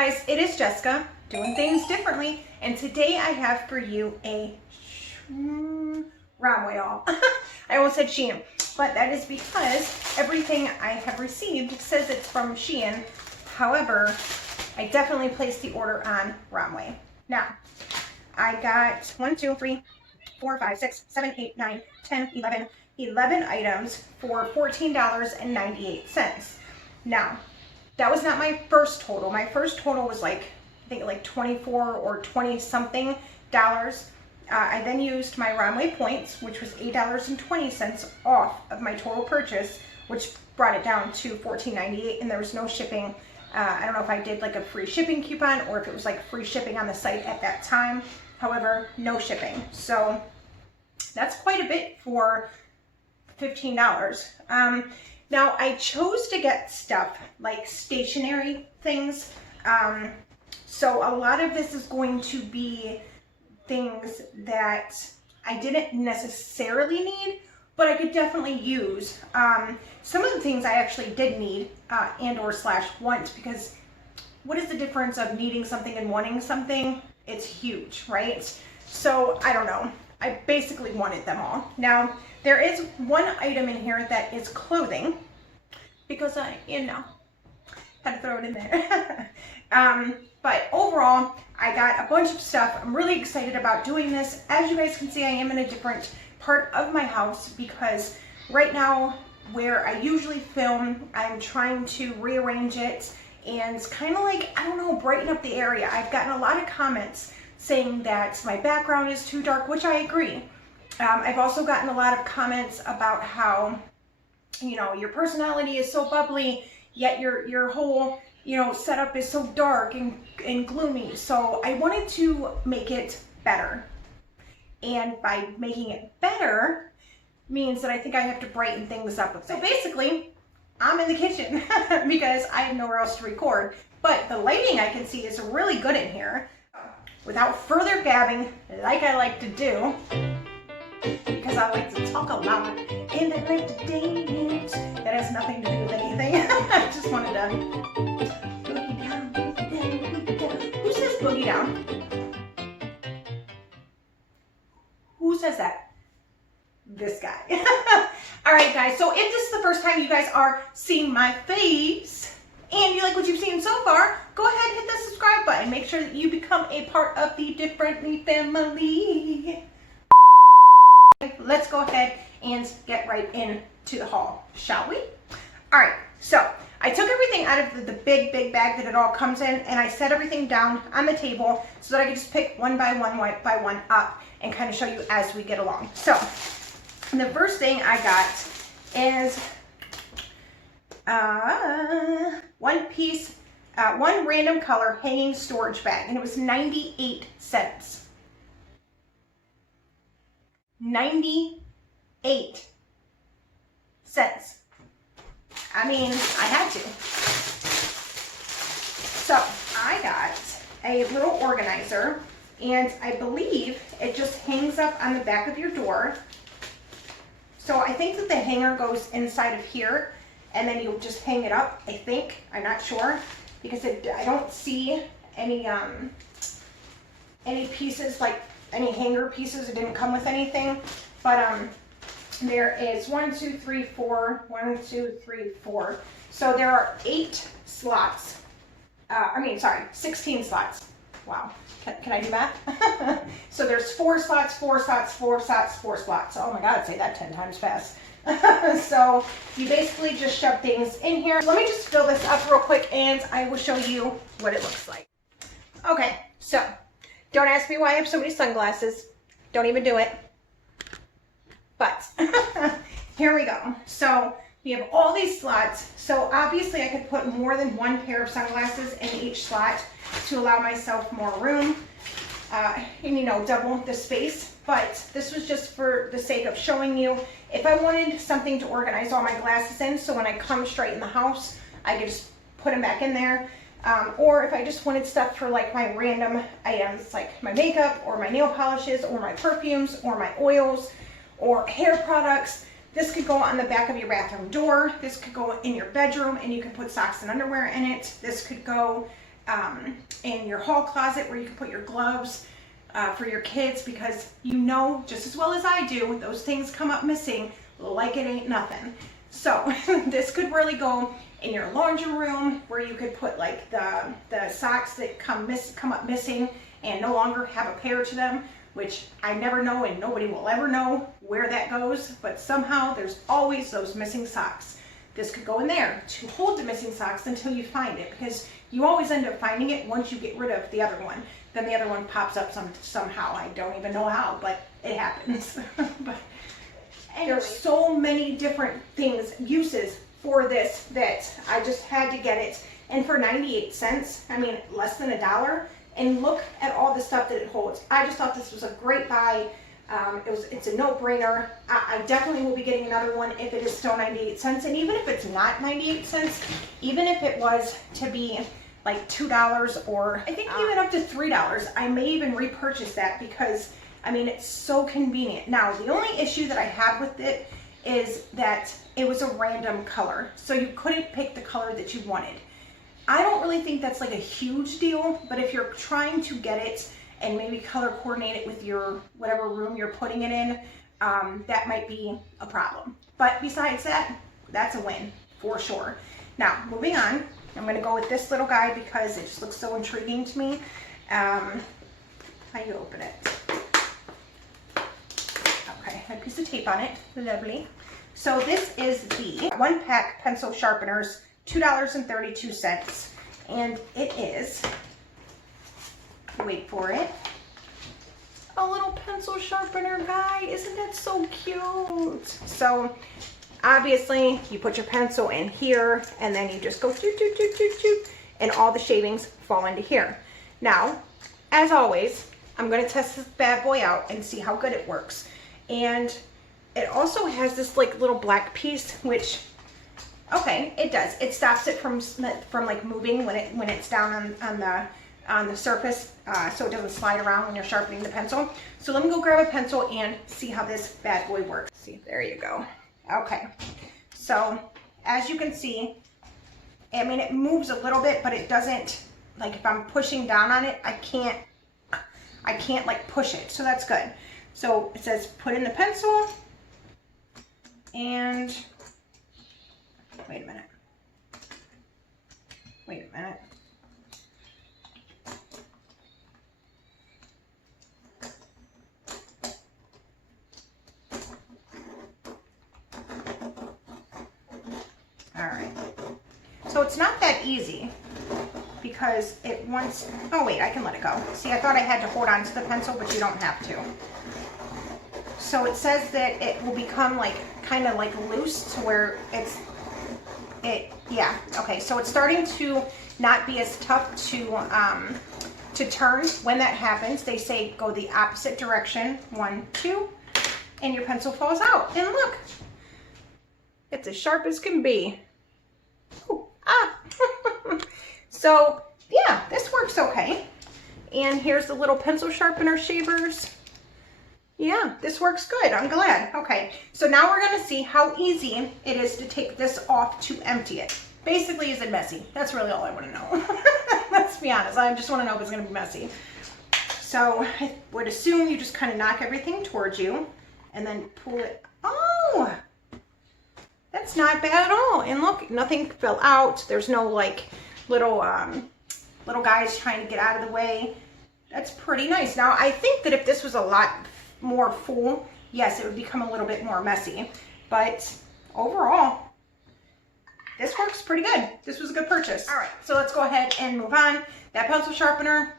guys, it is Jessica doing things differently, and today I have for you a Romwe haul. I almost said Shein, but that is because everything I have received says it's from Shein. However, I definitely placed the order on Romwe. Now, I got 1, 2, 3, 4, 5, 6, 7, 8, 9, 10, 11 items for $14.98. Now, that was not my first total. My first total was like, I think like 24 or 20 something dollars. I then used my Romwe points, which was $8.20 off of my total purchase, which brought it down to $14.98, and there was no shipping. I don't know if I did like a free shipping coupon or if it was like free shipping on the site at that time. However, no shipping. So that's quite a bit for $15. Now, I chose to get stuff like stationery things. So a lot of this is going to be things that I didn't necessarily need, but I could definitely use. Some of the things I actually did need and/or/want, because what is the difference of needing something and wanting something? It's huge, right? So I don't know. I basically wanted them all. Now, there is one item in here that is clothing, because I, had to throw it in there. But overall, I got a bunch of stuff. I'm really excited about doing this. As you guys can see, I am in a different part of my house because right now, where I usually film, I'm trying to rearrange it and kind of like, I don't know, brighten up the area. I've gotten a lot of comments saying that my background is too dark, which I agree. I've also gotten a lot of comments about how, your personality is so bubbly, yet your whole, setup is so dark and gloomy. So I wanted to make it better. And by making it better means that I think I have to brighten things up a bit. So basically, I'm in the kitchen because I have nowhere else to record. But the lighting I can see is really good in here. Without further gabbing, like I like to do, because I like to talk a lot and I like to dance. That has nothing to do with anything. I just wanted to boogie down, boogie down, boogie down. Who says boogie down? Who says that? This guy. All right, guys. So if this is the first time you guys are seeing my face and you like what you've seen so far, go ahead and hit the subscribe button. Make sure that you become a part of the Differently family. Let's go ahead and get right into the haul, shall we? All right, so I took everything out of the big bag that it all comes in, and I set everything down on the table so that I could just pick one by one up and kind of show you as we get along. So the first thing I got is one random color hanging storage bag, and it was 98 cents. 98 cents. I mean, I had to. So I got a little organizer, and I believe it just hangs up on the back of your door. So I think that the hanger goes inside of here, and then you'll just hang it up, I think. I'm not sure, because I don't see any pieces, like any hanger pieces. It didn't come with anything, but there is 1, 2, 3, 4, 1, 2, 3, 4. So there are 8 slots. 16 slots. Wow. Can I do math? So there's 4 slots, 4 slots, 4 slots, 4 slots. Oh my God, say that 10 times fast. So you basically just shove things in here. Let me just fill this up real quick and I will show you what it looks like. Okay, so don't ask me why I have so many sunglasses. Don't even do it. But here we go. So we have all these slots. So obviously I could put more than one pair of sunglasses in each slot to allow myself more room and double the space. But this was just for the sake of showing you if I wanted something to organize all my glasses in, so when I come straight in the house, I could just put them back in there. Or if I just wanted stuff for like my random items, like my makeup or my nail polishes or my perfumes or my oils or hair products. This could go on the back of your bathroom door. This could go in your bedroom and you can put socks and underwear in it. This could go in your hall closet where you can put your gloves for your kids, because you know just as well as I do, those things come up missing like it ain't nothing. So this could really go in your laundry room where you could put like the socks that come up missing and no longer have a pair to them, which I never know and nobody will ever know where that goes, but somehow there's always those missing socks. This could go in there to hold the missing socks until you find it, because you always end up finding it once you get rid of the other one. Then the other one pops up somehow. I don't even know how, but it happens. But there's so many different things, uses for this, that I just had to get it. And for 98 cents, I mean, less than $1. And look at all the stuff that it holds. I just thought this was a great buy. It's a no-brainer. I definitely will be getting another one if it is still 98 cents. And even if it's not 98 cents, even if it was to be like $2 or I think even up to $3, I may even repurchase that, because I mean, it's so convenient. Now, the only issue that I have with it is that it was a random color, so you couldn't pick the color that you wanted. I don't really think that's like a huge deal, but if you're trying to get it and maybe color coordinate it with your whatever room you're putting it in, that might be a problem. But besides that, that's a win for sure. Now, moving on, I'm going to go with this little guy because it just looks so intriguing to me. How you open it? Okay, a piece of tape on it. Lovely. So this is the 1-pack pencil sharpeners, $2.32, and it is, wait for it, a little pencil sharpener guy. Isn't that so cute? So obviously you put your pencil in here and then you just go shoot, shoot, shoot, shoot, shoot, and all the shavings fall into here. Now, as always, I'm going to test this bad boy out and see how good it works. And it also has this like little black piece, which, okay, it does. It stops it from like moving when it's down on the surface, so it doesn't slide around when you're sharpening the pencil. So let me go grab a pencil and see how this bad boy works. See, there you go. Okay, so as you can see, I mean, it moves a little bit, but it doesn't, like if I'm pushing down on it, I can't like push it, so that's good. So it says put in the pencil, and wait a minute. All right, so it's not that easy because it wants, oh wait, I can let it go. See, I thought I had to hold on to the pencil, but you don't have to. So it says that it will become like kind of like loose to where yeah, okay, so it's starting to not be as tough to turn. When that happens, they say go the opposite direction, 1, 2, and your pencil falls out. And look, it's as sharp as can be. Ooh, ah. So yeah, this works okay. And here's the little pencil sharpener shavers. Yeah, this works good. I'm glad. Okay, so now we're gonna see how easy it is to take this off to empty it. Basically, is it messy? That's really all I want to know. Let's be honest. I just want to know if it's gonna be messy. So I would assume you just kind of knock everything towards you and then pull it. Oh, that's not bad at all. And look, nothing fell out. There's no like little guys trying to get out of the way. That's pretty nice. Now, I think that if this was a lot more full, yes, it would become a little bit more messy, but overall this works pretty good. This was a good purchase. All right, so let's go ahead and move on. That pencil sharpener,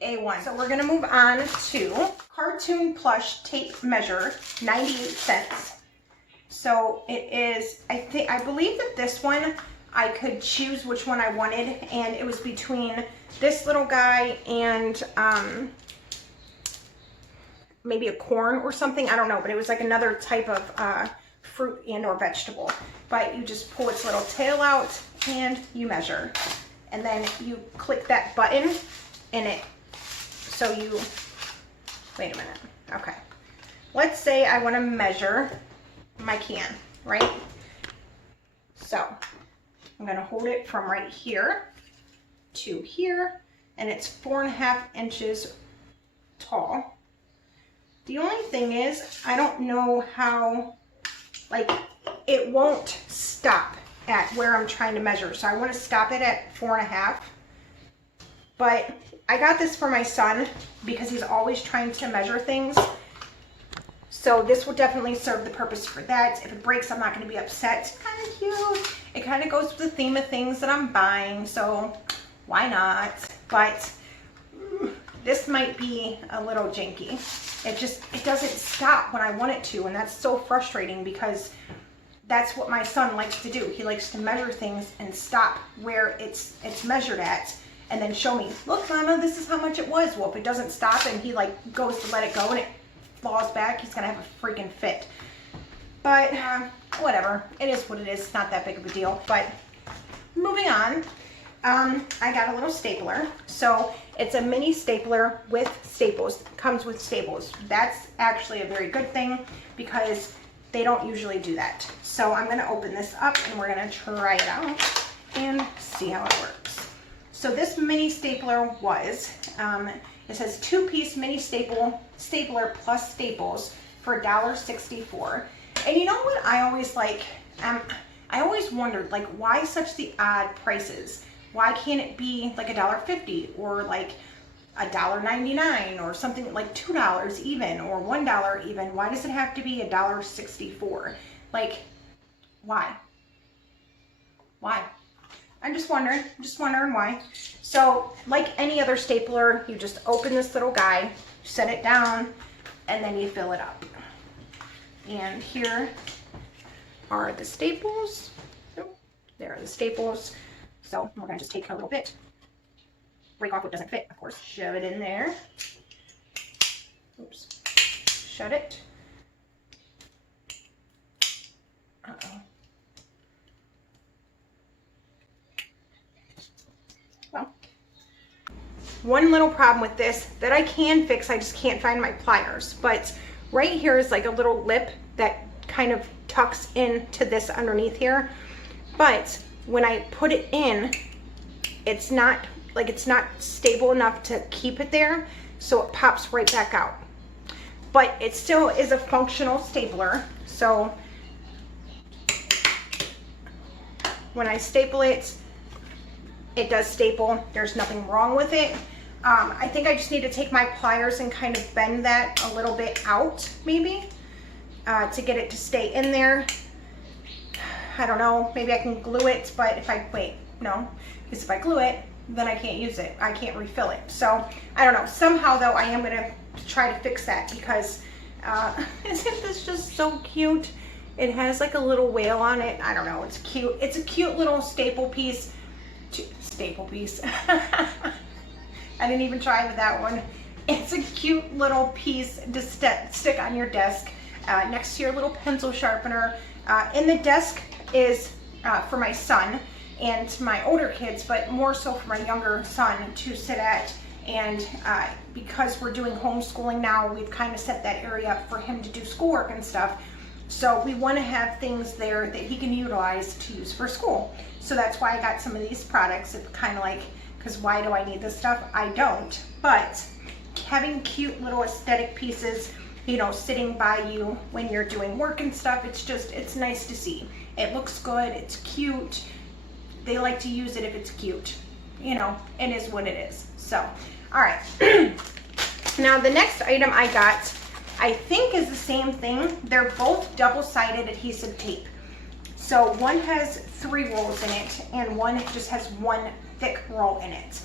A1. So we're gonna move on to Cartoon Plush tape measure, 98 cents. So it is, I believe that this one I could choose which one I wanted, and it was between this little guy and maybe a corn or something, I don't know, but it was like another type of fruit and or vegetable. But you just pull its little tail out and you measure, and then you click that button and it, so you, wait a minute, okay, let's say I want to measure my can, right? So I'm going to hold it from right here, to here, and it's 4.5 inches tall. The only thing is, I don't know how, like, it won't stop at where I'm trying to measure. So I want to stop it at 4.5. But I got this for my son because he's always trying to measure things. So this will definitely serve the purpose for that. If it breaks, I'm not going to be upset. It's kind of cute. It kind of goes with the theme of things that I'm buying, so why not? But this might be a little janky. It doesn't stop when I want it to, and that's so frustrating because that's what my son likes to do. He likes to measure things and stop where it's measured at and then show me, look, Mama, this is how much it was. Well, if it doesn't stop and he like goes to let it go and it falls back, he's gonna have a freaking fit. But whatever, it is what it is. It's not that big of a deal. But moving on, I got a little stapler. So it's a mini stapler with staples. It comes with staples. That's actually a very good thing because they don't usually do that. So I'm gonna open this up and we're gonna try it out and see how it works. So this mini stapler was, it says 2-piece mini stapler plus staples for $1.64. And you know what I always like? I always wondered, like, why such the odd prices? Why can't it be like $1.50 or like $1.99 or something like $2 even or $1 even? Why does it have to be $1.64? Like, why? Why? I'm just wondering why. So like any other stapler, you just open this little guy, set it down, and then you fill it up. And here are the staples. Oh, there are the staples. So we're gonna just take a little bit, break off what doesn't fit, of course, shove it in there. Oops, shut it. Uh-oh. Well, one little problem with this that I can fix, I just can't find my pliers, but right here is like a little lip that kind of tucks into this underneath here. But when I put it in, it's not stable enough to keep it there, so it pops right back out. But it still is a functional stapler, so when I staple it, it does staple. There's nothing wrong with it. I think I just need to take my pliers and kind of bend that a little bit out, maybe, to get it to stay in there. I don't know, maybe I can glue it, but if I, wait, no, because if I glue it, then I can't use it. I can't refill it. So, I don't know. Somehow, though, I am going to try to fix that because isn't this just so cute? It has like a little whale on it. I don't know. It's cute. It's a cute little staple piece. Staple piece. I didn't even try with that one. It's a cute little piece to stick on your desk next to your little pencil sharpener. In the desk is for my son and my older kids, but more so for my younger son to sit at. And because we're doing homeschooling now, we've kind of set that area up for him to do schoolwork and stuff. So we want to have things there that he can utilize to use for school. So that's why I got some of these products. It's kind of like, because why do I need this stuff? I don't. But having cute little aesthetic pieces, you know, sitting by you when you're doing work and stuff, it's nice to see. It looks good, it's cute. They like to use it if it's cute. You know, it is what it is. So, all right. Now the next item I got, I think is the same thing. They're both double-sided adhesive tape. So one has 3 rolls in it and one just has 1 thick roll in it.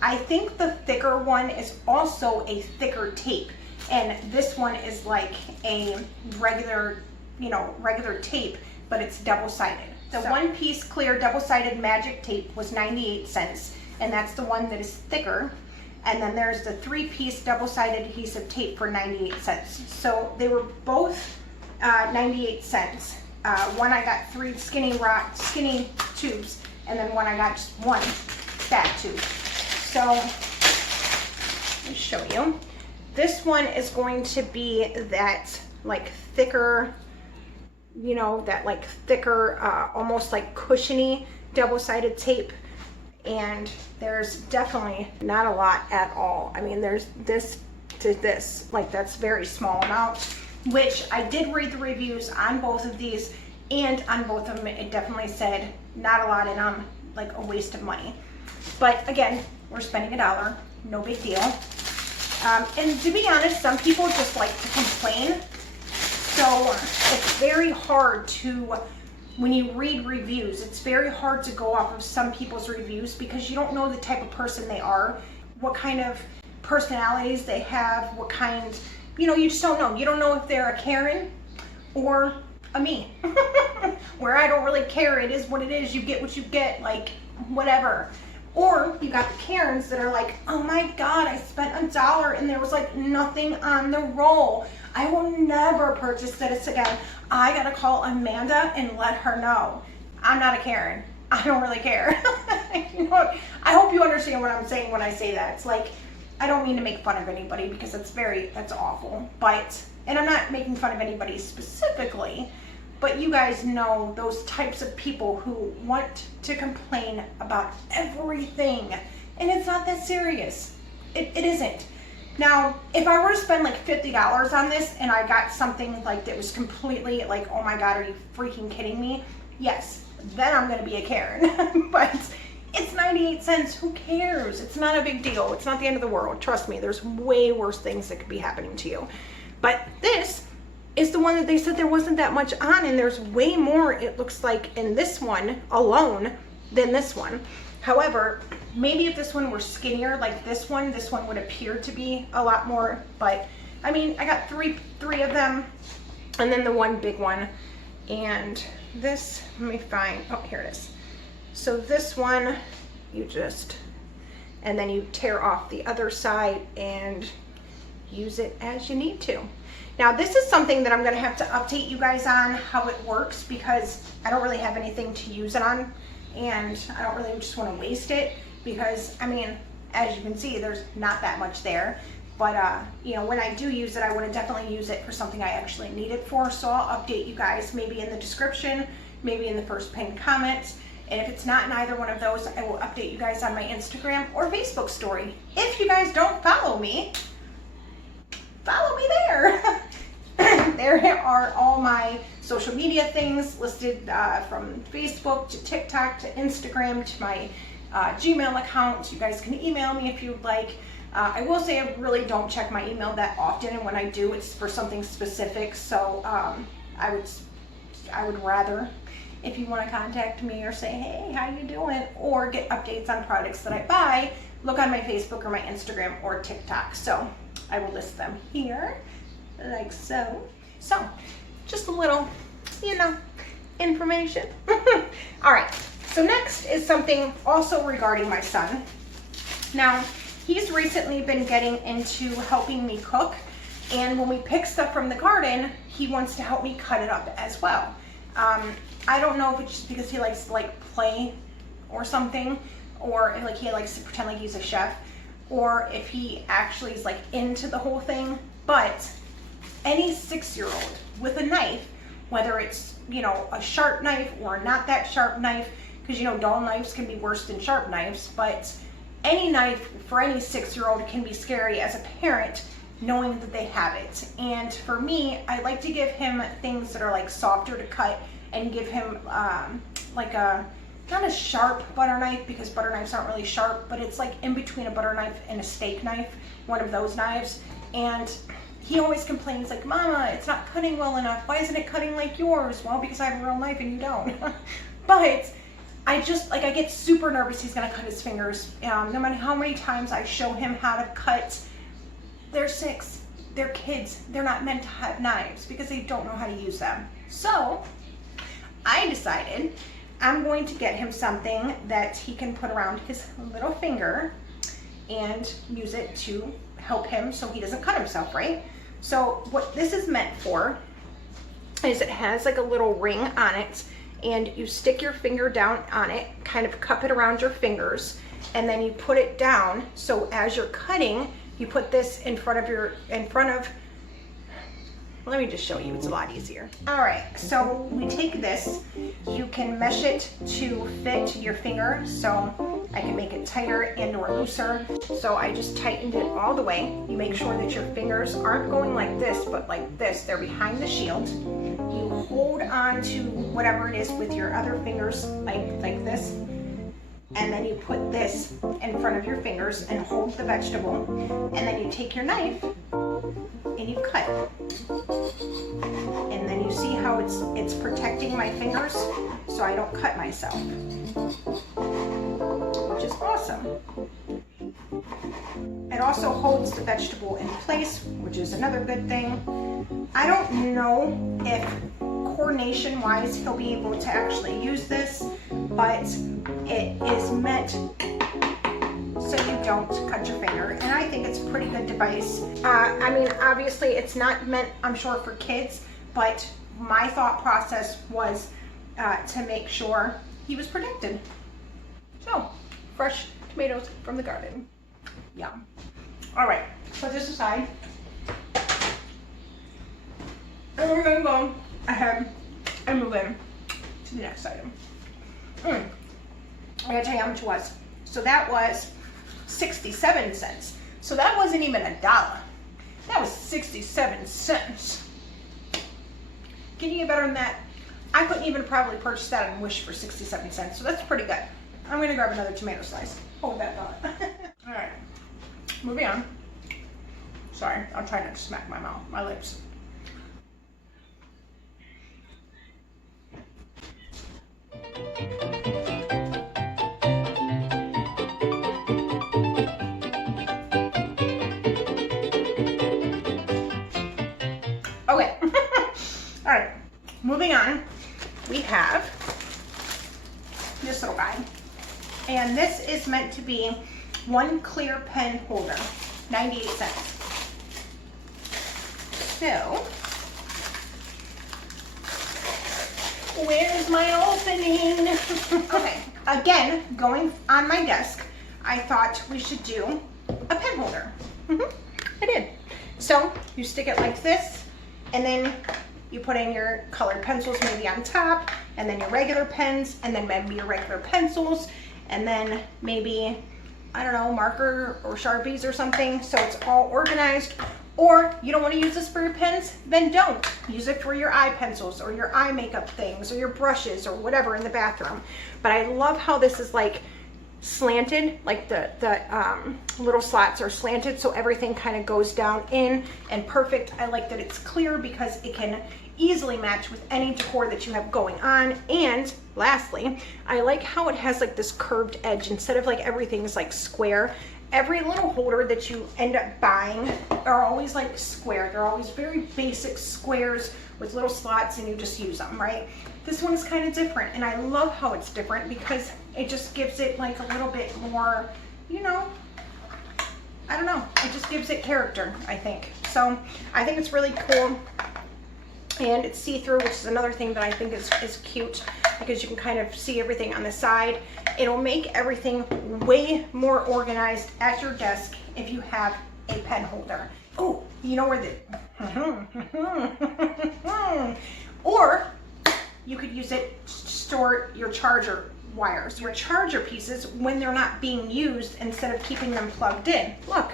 I think the thicker one is also a thicker tape. And this one is like a regular, you know, regular tape, but it's double-sided. The 1-piece clear double-sided magic tape was 98 cents, and that's the one that is thicker. And then there's the 3-piece double-sided adhesive tape for 98 cents. So they were both 98 cents. One I got 3 skinny tubes, and then one I got just 1 fat tube. So let me show you. This one is going to be that like thicker, you know, that like thicker, almost like cushiony double-sided tape. and there's definitely not a lot at all. I mean, there's this to this, like that's very small amount, which I did read the reviews on both of these, and on both of them it definitely said not a lot in them, like a waste of money. But again, we're spending $1, no big deal. And to be honest, some people just like to complain, so it's very hard to, when you read reviews, it's very hard to go off of some people's reviews because you don't know the type of person they are, what kind of personalities they have, what kind, you know, you just don't know. You don't know if they're a Karen or a me. Where I don't really care, it is what it is, you get what you get, like whatever. Or you got the Karens that are like, oh my God, I spent $1 and there was like nothing on the roll. I will never purchase this again. I gotta call Amanda and let her know. I'm not a Karen. I don't really care. You know, I hope you understand what I'm saying when I say that. It's like, I don't mean to make fun of anybody because that's awful. But, and I'm not making fun of anybody specifically, but you guys know those types of people who want to complain about everything, and it's not that serious. It isn't. Now, if I were to spend like $50 on this and I got something like that was completely like, oh my God, are you freaking kidding me? Yes, then I'm gonna be a Karen. But it's 98 cents, who cares? It's not a big deal. It's not the end of the world. Trust me, there's way worse things that could be happening to you. But this is the one that they said there wasn't that much on, and there's way more, it looks like, in this one alone than this one. However, maybe if this one were skinnier like this one would appear to be a lot more, but I mean, I got three of them, and then the one big one, and this, let me find, oh, here it is. So this one, you just, and then you tear off the other side and use it as you need to. Now, this is something that I'm going to have to update you guys on how it works because I don't really have anything to use it on, and I don't really just want to waste it because, I mean, as you can see, there's not that much there. But, you know, when I do use it, I want to definitely use it for something I actually need it for. So I'll update you guys maybe in the description, maybe in the first pinned comments. And if it's not in either one of those, I will update you guys on my Instagram or Facebook story. If you guys don't follow me there. There are all my social media things listed from Facebook to TikTok to Instagram to my Gmail account. You guys can email me if you'd like. I will say I really don't check my email that often, and when I do, it's for something specific. So I would rather, if you want to contact me or say, hey, how you doing, or get updates on products that I buy, look on my Facebook or my Instagram or TikTok. So I will list them here, like so. So, just a little, you know, information. All right, so next is something also regarding my son. Now, he's recently been getting into helping me cook, and when we pick stuff from the garden, he wants to help me cut it up as well. I don't know if it's just because he likes to like play or something, or like he likes to pretend like he's a chef, or if he actually is like into the whole thing. But any 6-year-old with a knife, whether it's, you know, a sharp knife or not that sharp knife, because, you know, dull knives can be worse than sharp knives, but any knife for any 6-year-old can be scary as a parent, knowing that they have it. And for me, I like to give him things that are like softer to cut, and give him like a, not a sharp butter knife, because butter knives aren't really sharp, but it's like in between a butter knife and a steak knife, one of those knives. And he always complains like, Mama, it's not cutting well enough. Why isn't it cutting like yours? Well, because I have a real knife and you don't. But I just, like, I get super nervous he's gonna cut his fingers. No matter how many times I show him how to cut, they're 6, they're kids. They're not meant to have knives because they don't know how to use them. So I decided I'm going to get him something that he can put around his little finger and use it to help him so he doesn't cut himself, right? So what this is meant for is it has like a little ring on it, and you stick your finger down on it, kind of cup it around your fingers, and then you put it down. So as you're cutting, you put this in front of Let me just show you, it's a lot easier. All right, so we take this, you can mesh it to fit your finger, so I can make it tighter and or looser. So I just tightened it all the way. You make sure that your fingers aren't going like this, but like this. They're behind the shield. You hold on to whatever it is with your other fingers, like this. And then you put this in front of your fingers and hold the vegetable. And then you take your knife and you cut. And then you see how it's protecting my fingers so I don't cut myself, which is awesome. It also holds the vegetable in place, which is another good thing. I don't know if coordination wise he'll be able to actually use this, but it is meant so you don't cut your finger, and I think it's a pretty good device. I mean, obviously it's not meant, I'm sure, for kids, but my thought process was to make sure he was protected. So, fresh tomatoes from the garden. Yum. All right, put this aside. And we're gonna go ahead and move in to the next item. I gotta tell you how much it was. So that was 67 cents. So that wasn't even $1. That was 67 cents. Can you get better than that? I couldn't even probably purchase that on Wish for 67 cents. So that's pretty good. I'm gonna grab another tomato slice. Hold that thought. All right, moving on. Sorry, I'll try not to smack my lips. Okay. All right, moving on, we have this little guy, and this is meant to be one clear pen holder, 98 cents. So, where's my opening? Okay, again, going on my desk, I thought we should do a pen holder. I did. So, you stick it like this, and then you put in your colored pencils maybe on top, and then your regular pens, and then maybe your regular pencils, and then maybe, I don't know, marker or Sharpies or something, so it's all organized. Or you don't want to use this for your pens, then don't. Use it for your eye pencils or your eye makeup things or your brushes or whatever in the bathroom. But I love how this is like slanted, like the little slots are slanted, so everything kind of goes down in and perfect. I like that it's clear because it can easily match with any decor that you have going on. And lastly, I like how it has like this curved edge instead of like everything's like square. Every little holder that you end up buying are always like square. They're always very basic squares with little slots, and you just use them, right? This one's kind of different, and I love how it's different because it just gives it like a little bit more, you know, I don't know, it just gives it character, I think. So I think it's really cool, and it's see-through, which is another thing that I think is cute because you can kind of see everything on the side. It'll make everything way more organized at your desk if you have a pen holder. Oh, you know where the or you could use it to store your charger wires, your charger pieces when they're not being used, instead of keeping them plugged in. Look,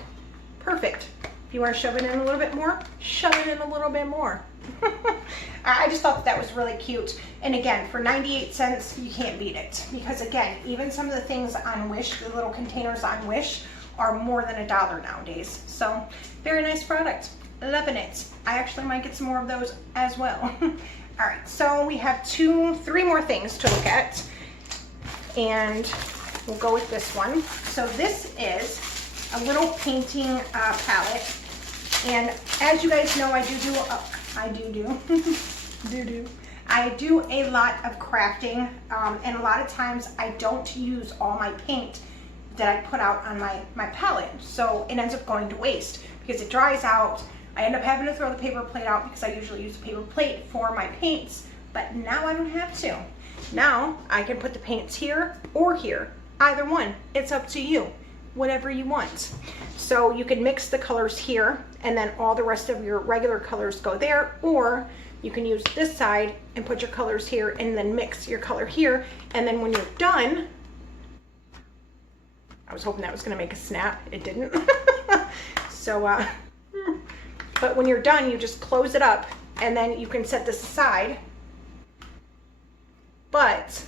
perfect. If you want to shove it in a little bit more, shove it in a little bit more. I just thought that was really cute. And again, for 98 cents, you can't beat it. Because again, even some of the things on Wish, the little containers on Wish, are more than $1 nowadays. So, very nice product. Loving it. I actually might get some more of those as well. All right, so we have 3 more things to look at. And we'll go with this one. So this is a little painting palette. And as you guys know, I do a lot of crafting, and a lot of times I don't use all my paint that I put out on my palette, so it ends up going to waste because it dries out. I end up having to throw the paper plate out because I usually use the paper plate for my paints, but now I don't have to. Now I can put the paints here or here, either one. It's up to you, whatever you want. So you can mix the colors here and then all the rest of your regular colors go there, or you can use this side and put your colors here and then mix your color here. And then when you're done, I was hoping that was gonna make a snap. It didn't. So, but when you're done, you just close it up and then you can set this aside. But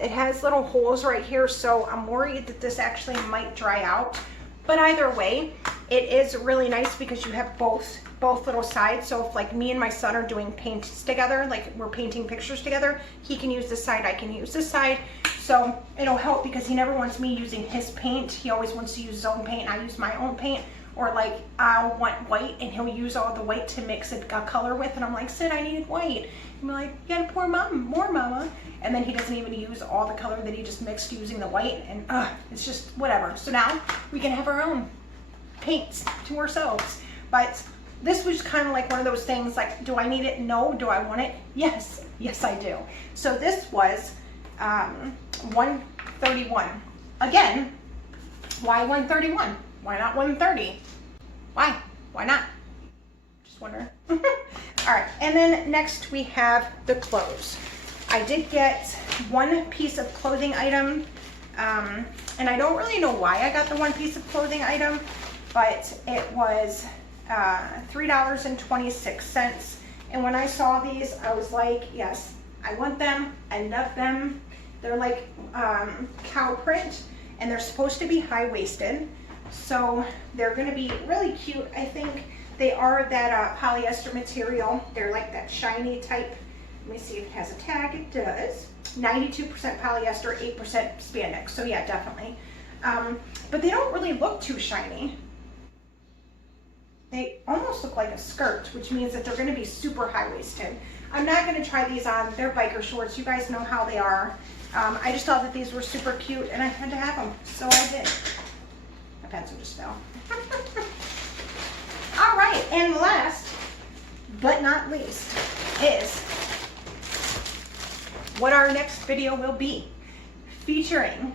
it has little holes right here, so I'm worried that this actually might dry out. But either way, it is really nice because you have both little sides. So if like me and my son are doing paints together, like we're painting pictures together, he can use this side, I can use this side. So it'll help because he never wants me using his paint. He always wants to use his own paint. I use my own paint. Or like I'll want white and he'll use all the white to mix a color with, and I'm like, Sid, I needed white. I'm like, you gotta pour more, mama. And then he doesn't even use all the color that he just mixed using the white, and it's just whatever. So now we can have our own paints to ourselves. But this was kind of like one of those things like, do I need it? No. Do I want it? Yes. Yes, I do. So this was $131. Again, why $131? Why not $130? Why? Why not? Just wondering. All right, and then next we have the clothes. I did get one piece of clothing item, and I don't really know why I got the one piece of clothing item, but it was $3.26. And when I saw these, I was like, yes, I want them. I love them. They're like cow print, and they're supposed to be high-waisted. So they're going to be really cute. I think they are that polyester material. They're like that shiny type. Let me see if it has a tag. It does. 92% polyester, 8% spandex. So yeah, definitely. But they don't really look too shiny. They almost look like a skirt, which means that they're going to be super high-waisted. I'm not going to try these on. They're biker shorts. You guys know how they are. I just thought that these were super cute and I had to have them. So I did. My pencil just fell. All right, and last but not least is what our next video will be, featuring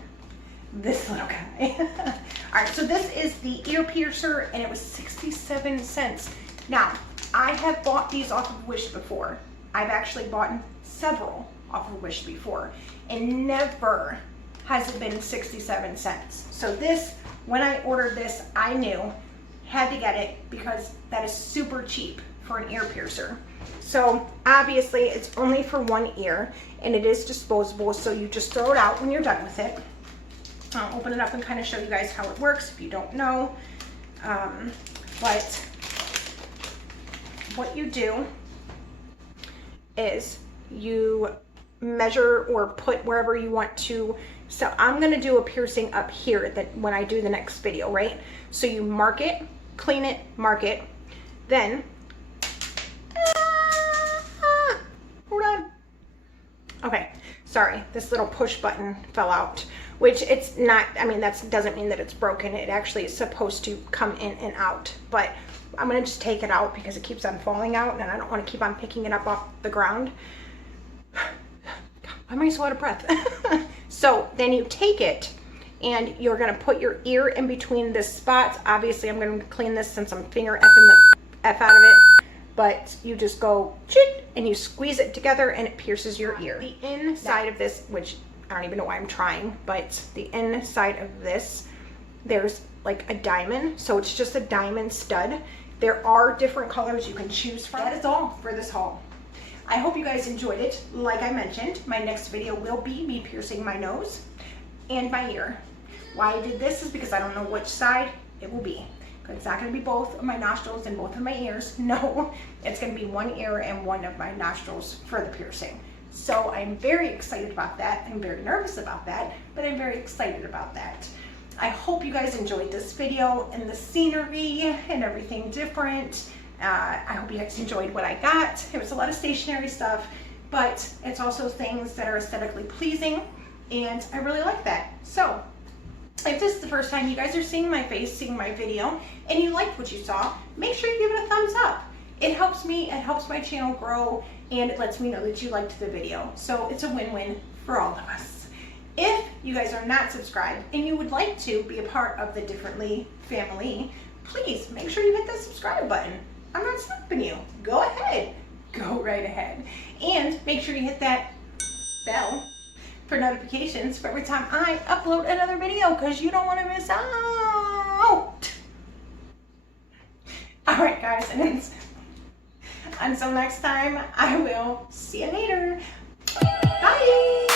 this little guy. All right, so this is the ear piercer, and it was 67 cents. Now, I have bought these off of Wish before. I've actually bought several off of Wish before, and never has it been 67 cents. So this, when I ordered this, I knew had to get it because that is super cheap for an ear piercer. So obviously it's only for one ear, and it is disposable, so you just throw it out when you're done with it. I'll open it up and kind of show you guys how it works if you don't know. But what you do is you measure or put wherever you want to. So I'm going to do a piercing up here that when I do the next video, right? So you mark it, clean it, mark it, then hold on. Okay, sorry, this little push button fell out, which it's not, I mean, that doesn't mean that it's broken. It actually is supposed to come in and out, but I'm going to just take it out because it keeps on falling out and I don't want to keep on picking it up off the ground. Why am I so out of breath? So then you take it and you're going to put your ear in between the spots. Obviously, I'm going to clean this since I'm finger effing the F out of it. But you just go chit and you squeeze it together and it pierces your ear. The inside of this, which I don't even know why I'm trying, but the inside of this, there's like a diamond. So it's just a diamond stud. There are different colors you can choose from. That is all for this haul. I hope you guys enjoyed it. Like I mentioned, my next video will be me piercing my nose and my ear. Why I did this is because I don't know which side it will be. It's not going to be both of my nostrils and both of my ears. No, it's going to be one ear and one of my nostrils for the piercing. So I'm very excited about that. I'm very nervous about that, but I'm very excited about that. I hope you guys enjoyed this video and the scenery and everything different. I hope you guys enjoyed what I got. It was a lot of stationery stuff, but it's also things that are aesthetically pleasing, and I really like that. So if this is the first time you guys are seeing my face, seeing my video, and you liked what you saw, make sure you give it a thumbs up. It helps me, it helps my channel grow, and it lets me know that you liked the video. So it's a win-win for all of us. If you guys are not subscribed and you would like to be a part of the Differently family, please make sure you hit that subscribe button. I'm not stopping you. Go ahead. Go right ahead. And make sure you hit that bell for notifications for every time I upload another video, because you don't want to miss out. Alright guys, and until next time, I will see you later. Bye!